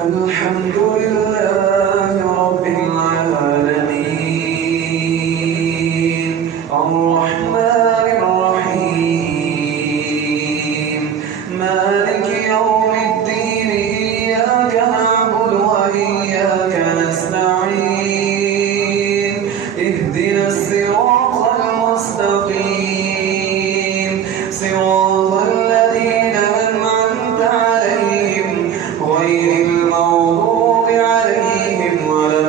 الحمد لله رب العالمين الرحمن الرحيم مالك يوم الدين إياك نعبد وإياك نستعين اهدنا الصراط المستقيم صراط الذين أنعمت عليهم غير المغضوب عليهم ولا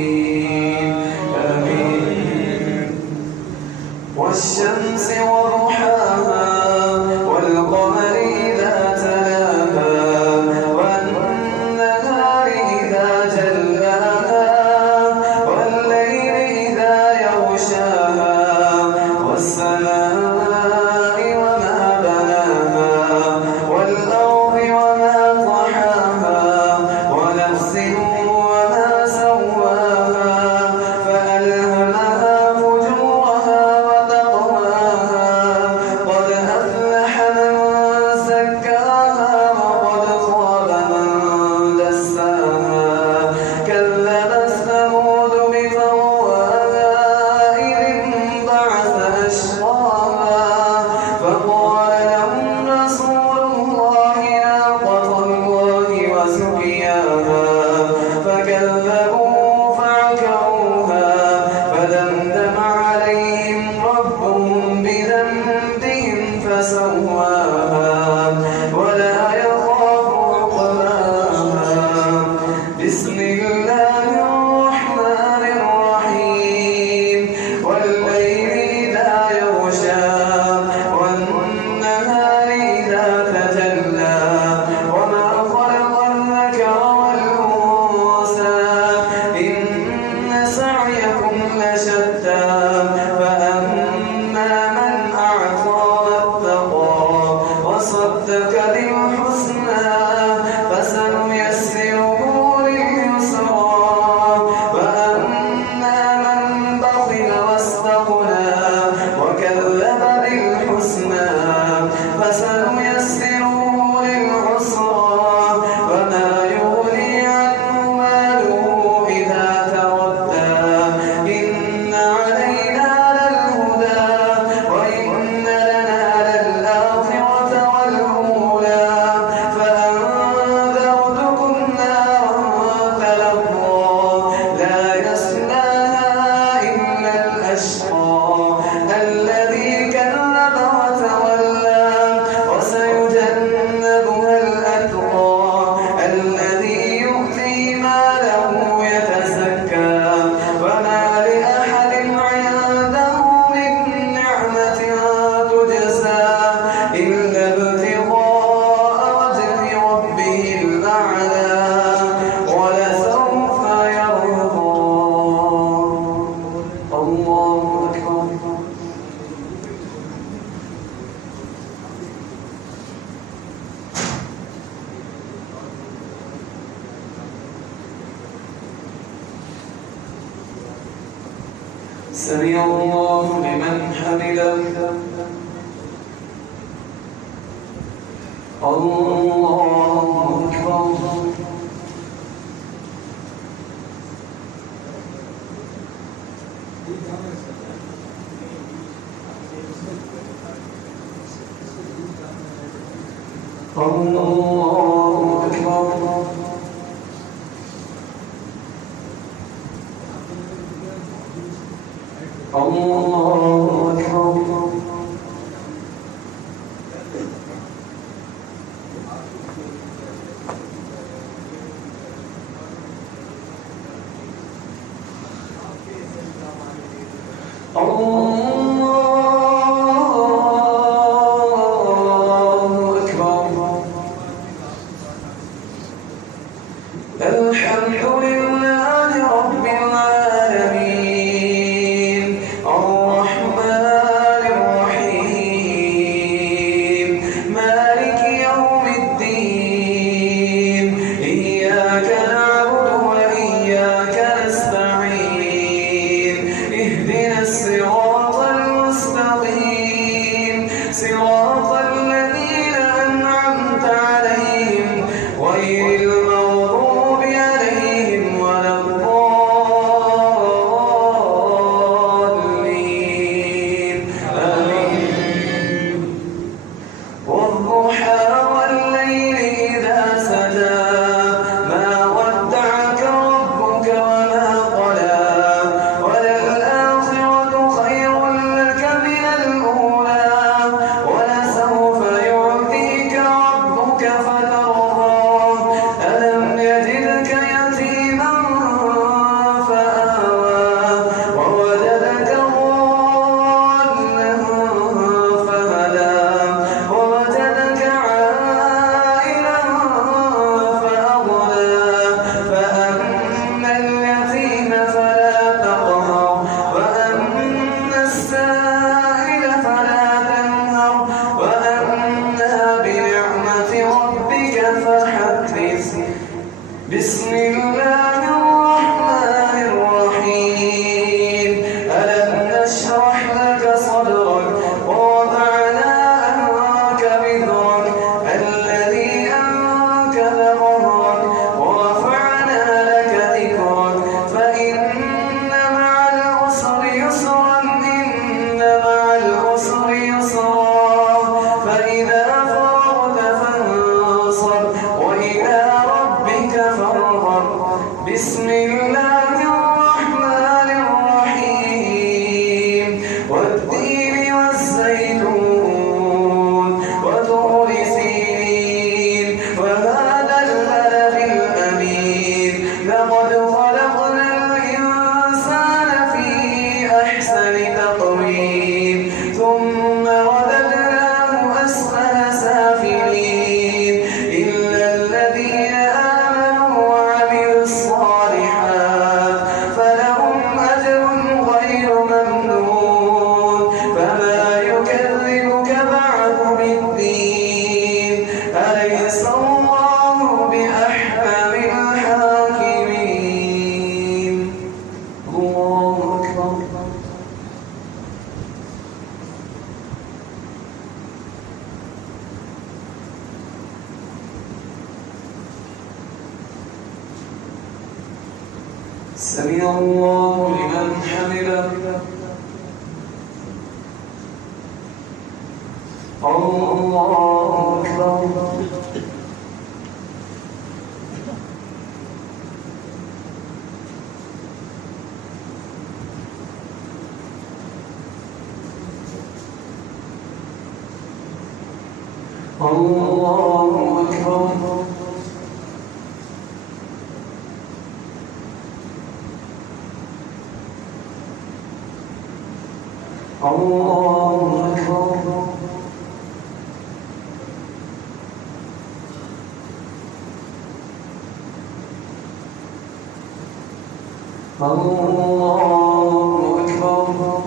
الضالين آمين والشمس وضحاها والقمر إذا تلاها والنهار إذا جلاها والليل إذا يغشاها والسماء وما بناها والأرض وما طحاها ونفس وما سواها فألهمها فجورها وتقواها قد أفلح من زكاها وقد خاب من دساها كذبت ثمود بطغواها إذ انبعث أشقاها فقال لهم رسول الله ناقة الله وسقياها فكذبوه فعقروها فدمدم عليهم ربهم بذنبهم فسواها ولا يخاف عقباها بسم الله الرحمن الرحيم والليل إذا يغشى والنهار إذا تجلى وما خلق الذكر والأنثى إن سعيكم لشتى فأما من أعطى واتقى وصدق بالحسنى فسنيسره لليسرى وأما من بخل واستغنى وكذب بالحسنى فسنيسره للعسرى وما يغني عنه ماله إذا تردى إن علينا للهدى وإن لنا للآخرة والأولى فأنذرتكم نارا تلظى لا يصلاها إلا الأشقى الذي كذب وتولى وسيجنبها الأتقى الذي يؤتي ماله يتزكى وما لأحد عنده من نعمة تجزى إلا ابتغاء وجه ربه الأعلى ولسوف يرضى الله أكبر سمع الله لمن حمده الله أكبر الله أكبر الله أكبر الله أكبر الحمد لله رب العالمين الرحمن الرحيم مالك يوم الدين إياك نعبد وإياك نستعين اهدنا الصراط المستقيم صراط الذين سمع الله لمن حمده. الله أكبر. الله أكبر. الله أكبر. الله أكبر.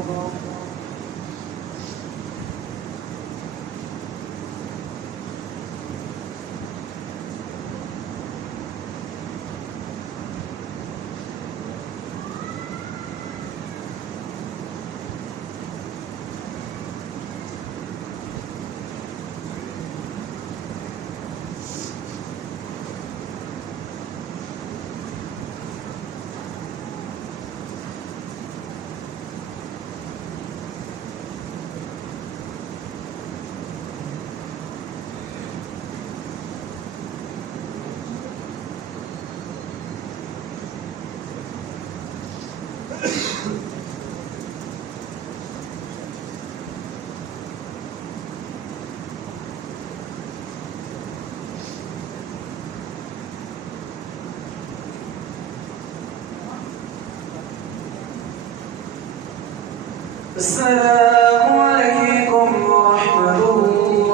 السلام عليكم ورحمة الله.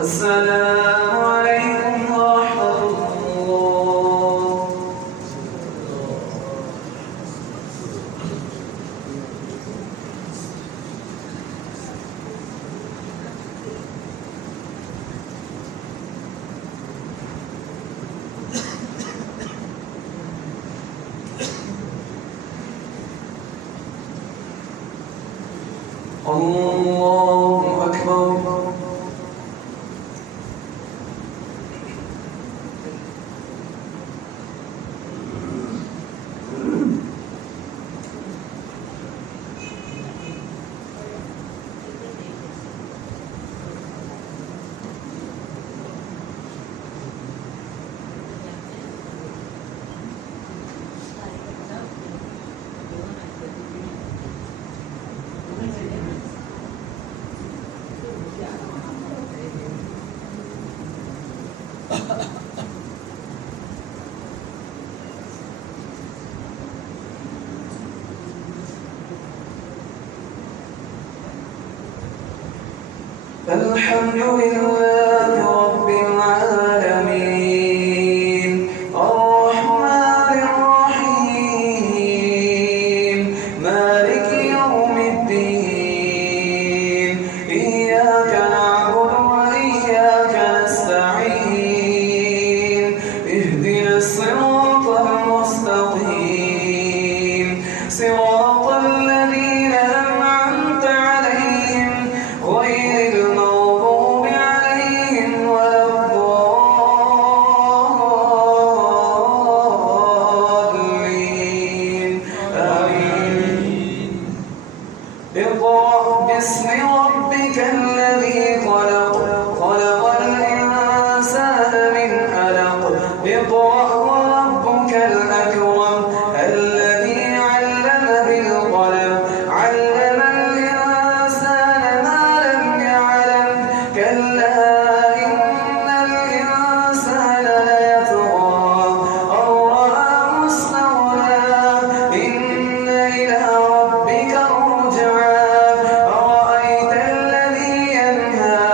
السلام عليكم ورحمة الله. الله أكبر. الحمد لله رب العالمين الرحمن الرحيم مالك يوم الدين إياك نعبد وإياك نستعين اهدنا الصراط المستقيم صراط الذين أنعمت عليهم غير المغضوب عليهم ولا الضالين آمين. اقرأ باسم ربك الذي خلق خلق الإنسان من علق اقرأ وربك الأكرم الذي علم بالقلم علم الإنسان ما لم يعلم كلا إن الإنسان ليطغى أن رآه استغنى إن إلى ربك الرجعى أرأيت الذي ينهى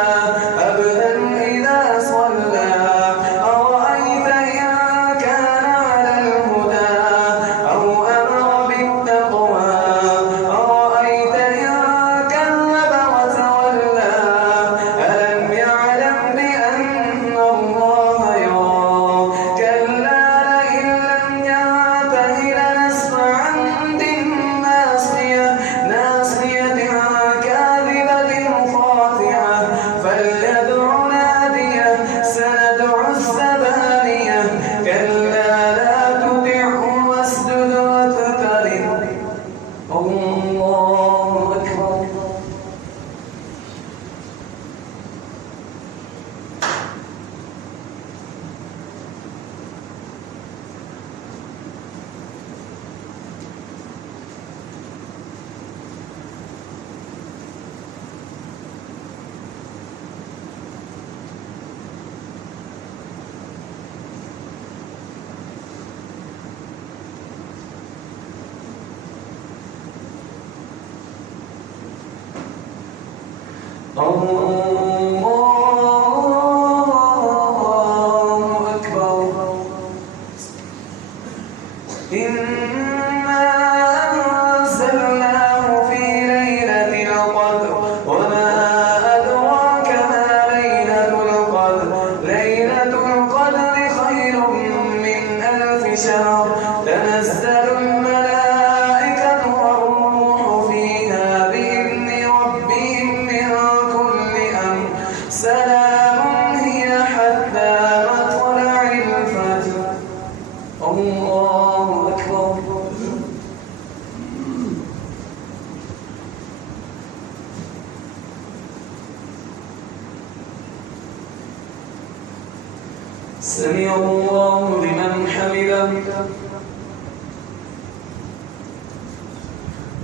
سمع الله لمن حمده.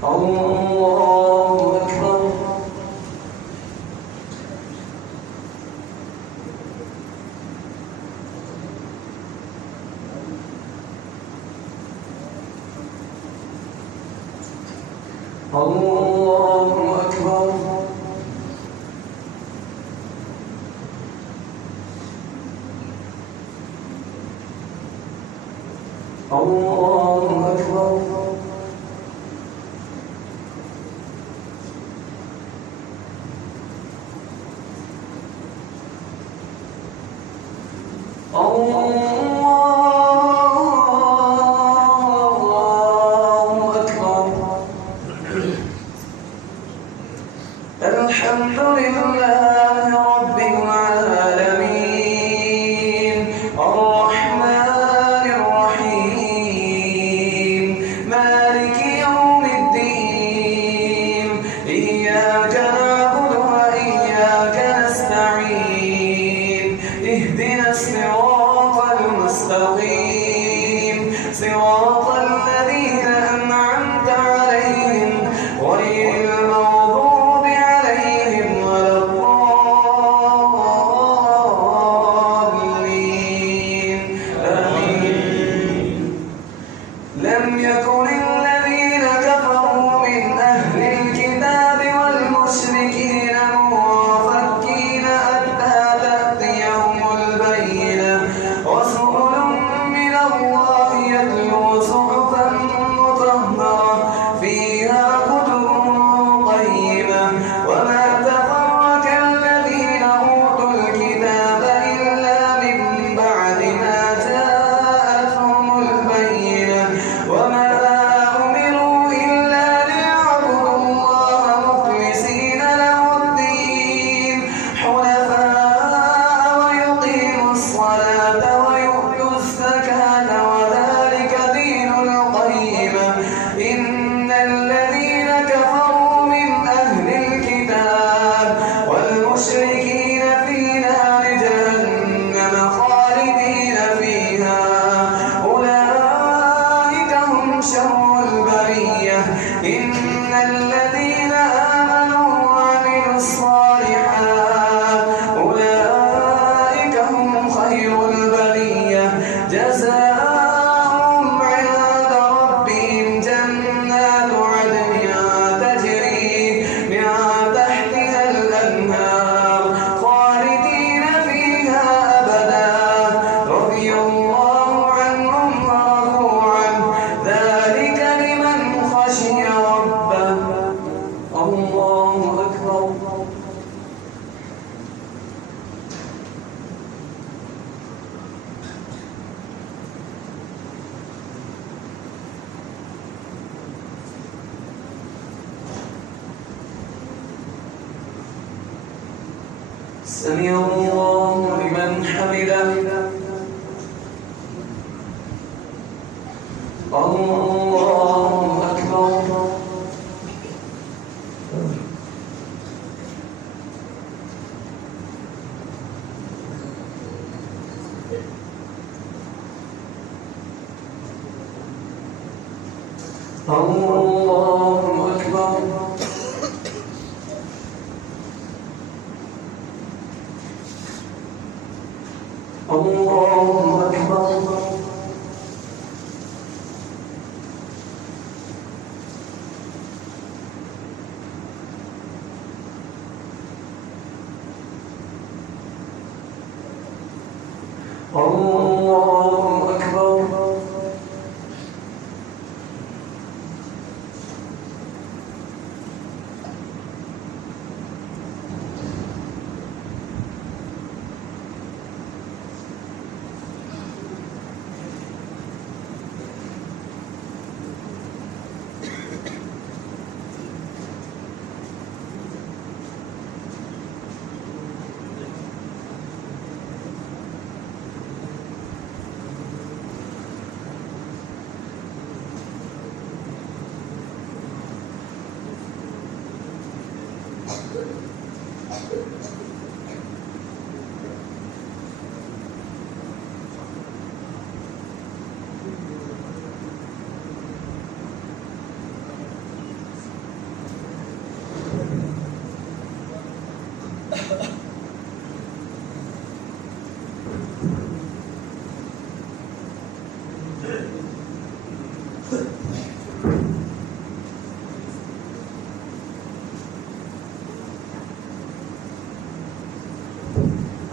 الله أكبر. الله أكبر. الله أكبر. الحمد لله رب العالمين الرحمن الرحيم مالك يوم الدين إياك نعبد وإياك نستعين اهدنا الصراط المستقيم صراط الذين أنعمت عليهم غير المغضوب عليهم ولا الضالين آمين. لم يكن الذين كفروا من أهل الكتاب والمشركين منفكين حتى تأتيهم البينة رسول من الله يتلو صحفا مطهرة فيها كتب قيمة وما تفرق الذين أوتوا الكتاب إلا من بعد ما جاءتهم البينة وما أمروا إلا ليعبدوا الله مخلصين له الدين حنفاء ويقيموا الصلاة ويؤتوا الزكاة وذلك دين القيمة. إن الذين كفروا من أهل الكتاب والمشركين في نار جهنم خالدين فيها أولئك هم شر البرية. إن الذين آمنوا وعملوا الصالحات أولئك هم خير البرية جزاؤهم عند ربهم جنات عدن تجري من تحتها الأنهار خالدين فيها أبدا رضي الله عنهم ورضوا عنه ذلك لمن خشي ربه. الله أكبر. سمع الله لمن حمده. الله أكبر. الله أكبر. الله أكبر. الله أكبر.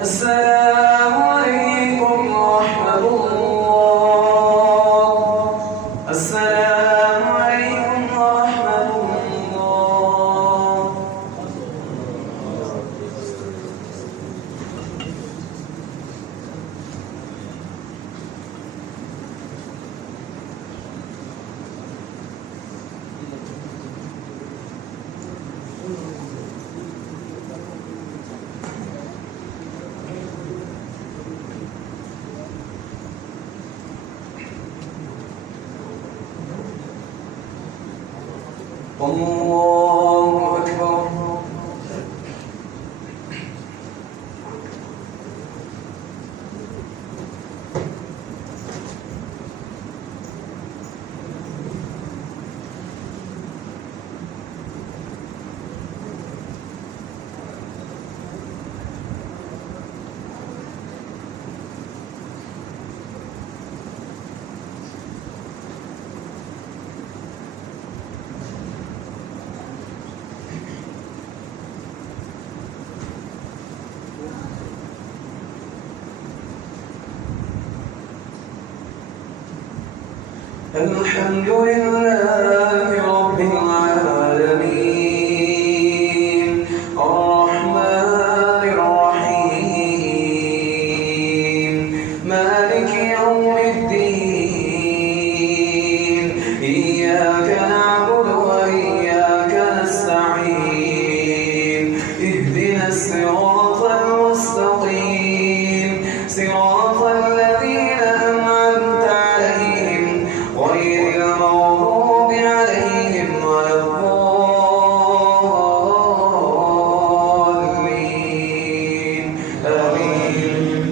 السلام عليكم ورحمة الله. السلام عليكم ورحمة الله. الله أكبر. الحمد لله رب العالمين الرحمن الرحيم مالك يوم الدين إياك نعبد وإياك نستعين اهدنا الصراط المستقيم صراط الذين أنعمت عليهم غير المغضوب عليهم ولا الضالين آمين.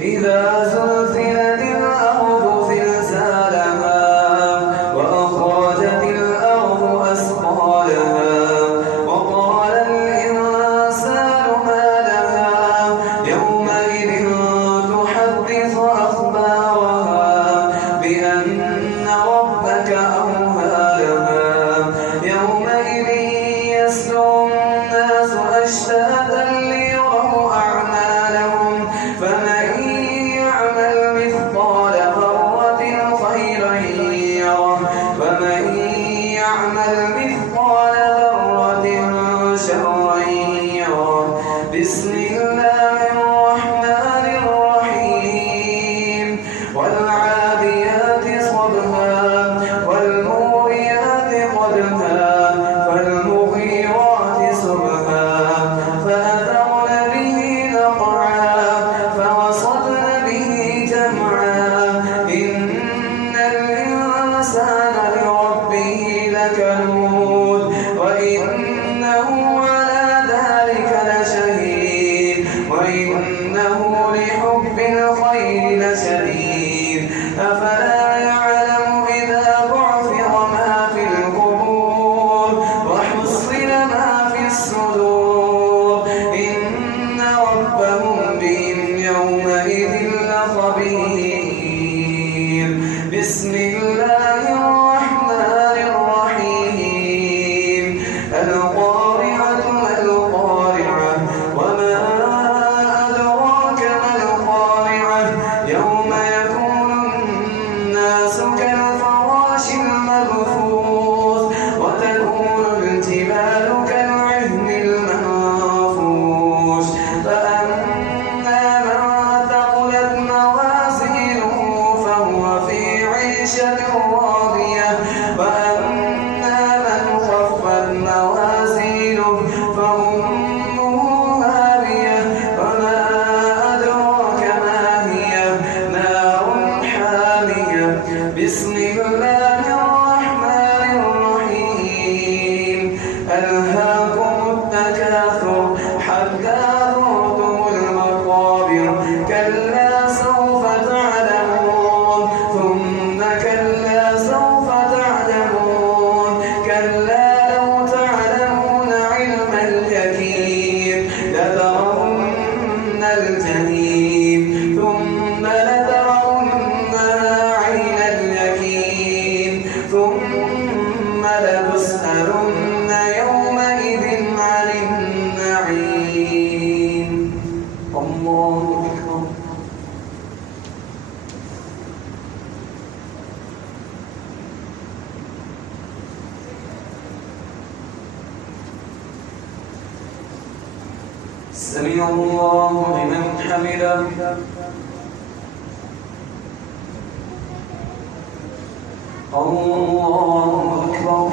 إذا زلزلت الأرض زلزالها وأخرجت الأرض أثقالها وقال الإنسان ما لها يومئذ تحدث أخبارها بأن ربك أوحى لها يومئذ يصدر الناس أشتاتا ليروا أعمالهم فمن يعمل مثقال ذرة خيرا يره ومن يعمل مثقال ذرة شرا يره. بسم الله الرحمن الرحيم والعاديات صبها والموريات قدها فالمغيرات صبحا فأثرن به نقعا فوسطن به جمعا إن الإنسان لربه لكنود وإنه على ذلك لشهيد وإنه لحب الخير لشديد. أفلا يعلم إذا بعثر ما في القبور وحصل ما في الصدور إن ربهم بهم يومئذ لخبير. بسم الله الرحمن الرحيم القارعة ما القارعة وما أدراك ما كالعهن المنفوش فأما من ثقلت موازينه فهو في عيشة راضية وأما من خفت موازينه فأمه هاوية وما أدراك ما هي نار حامية بسم الله الرحمن الرحيم ألهاكم التكاثر حتى زرتم المقابر كلا سوف تعلمون ثم كلا سوف تعلمون كلا لو تعلمون علم اليقين لترون الجحيم ثم لترونها عين اليقين ثم لتسألن يومئذ عن النعيم الله أكبر سمع الله لمن حمده الله أكبر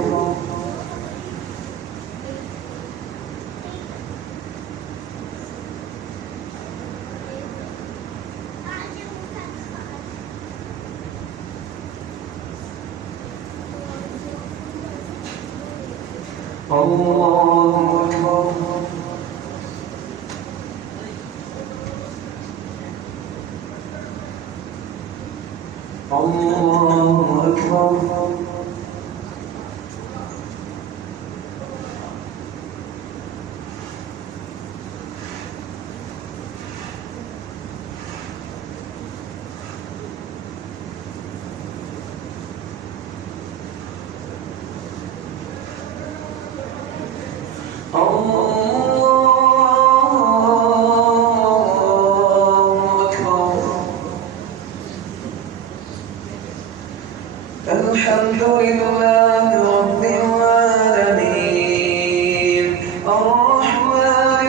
الله أكبر الله أكبر الحمد لله رب العالمين الرحمن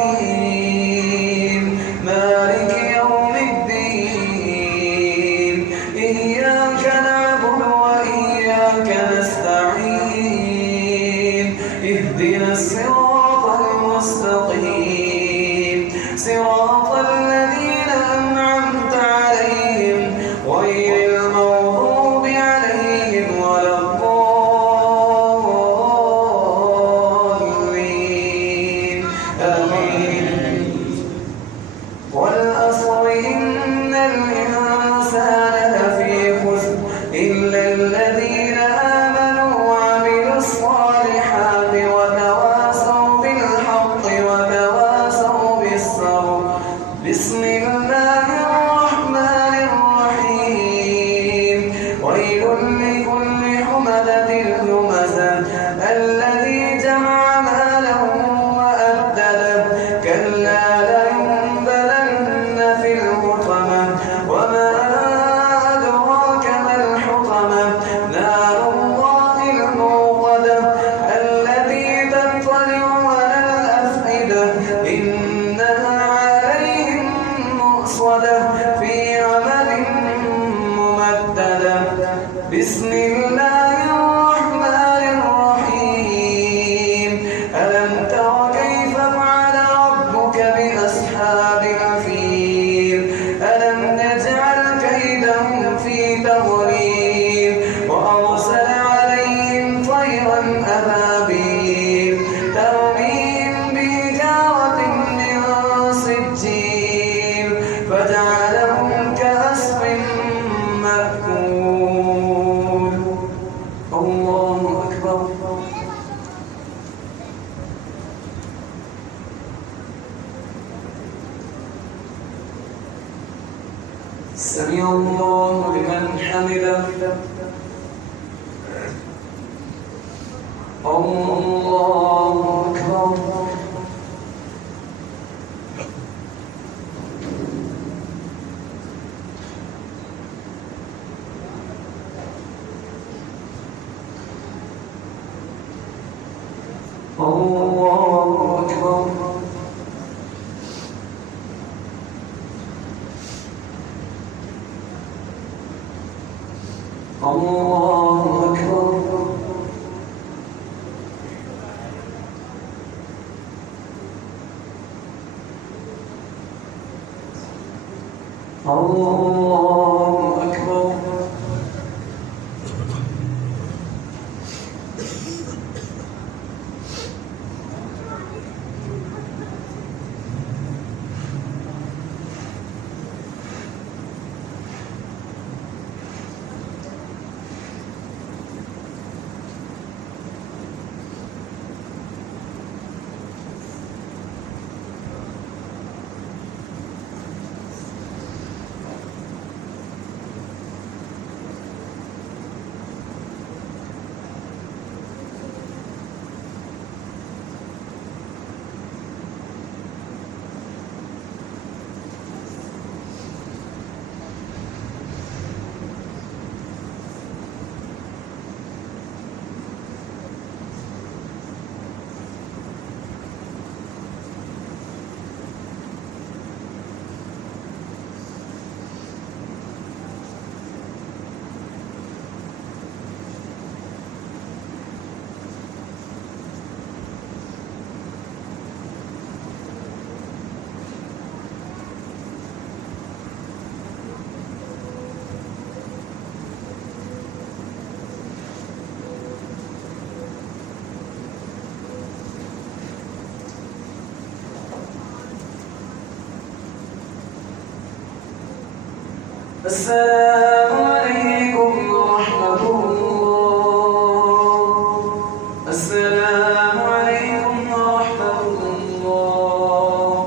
الرحيم مالك يوم الدين إياك نعبد وإياك نستعين اهدنا الصراط المستقيم صراط الذين أنعمت عليهم غير المغضوب عليهم ولا الضالين آمين والعصر إن الإنسان لفي خسر إلا الذين آمنوا وعملوا الصالحات وتواصوا بالحق وتواصوا بالصبر بسم الله الرحمن الرحيم ويل لكل حمزة لمزة الذي جمع ماله وأدله كلا لينبذن في الحطمة وما أدراك ما الحطمة نار الله الموقدة التي تطلع على الأفئدة إنها عليهم مؤصدة في عمل ممددة بسم الله الرحمن الرحيم ألم تر كيف فعل ربك بأصحاب الفيل ألم نجعل كيدهم في تضليل وأرسل عليهم طيرا أبابيل ترميهم بحجارة من سجيل فجعلهم كعصف مأكول الله أكبر سمع الله لمن حمده الله أكبر الله أكبر الله أكبر الله أكبر السلام عليكم ورحمة الله. السلام عليكم ورحمة الله.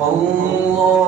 الله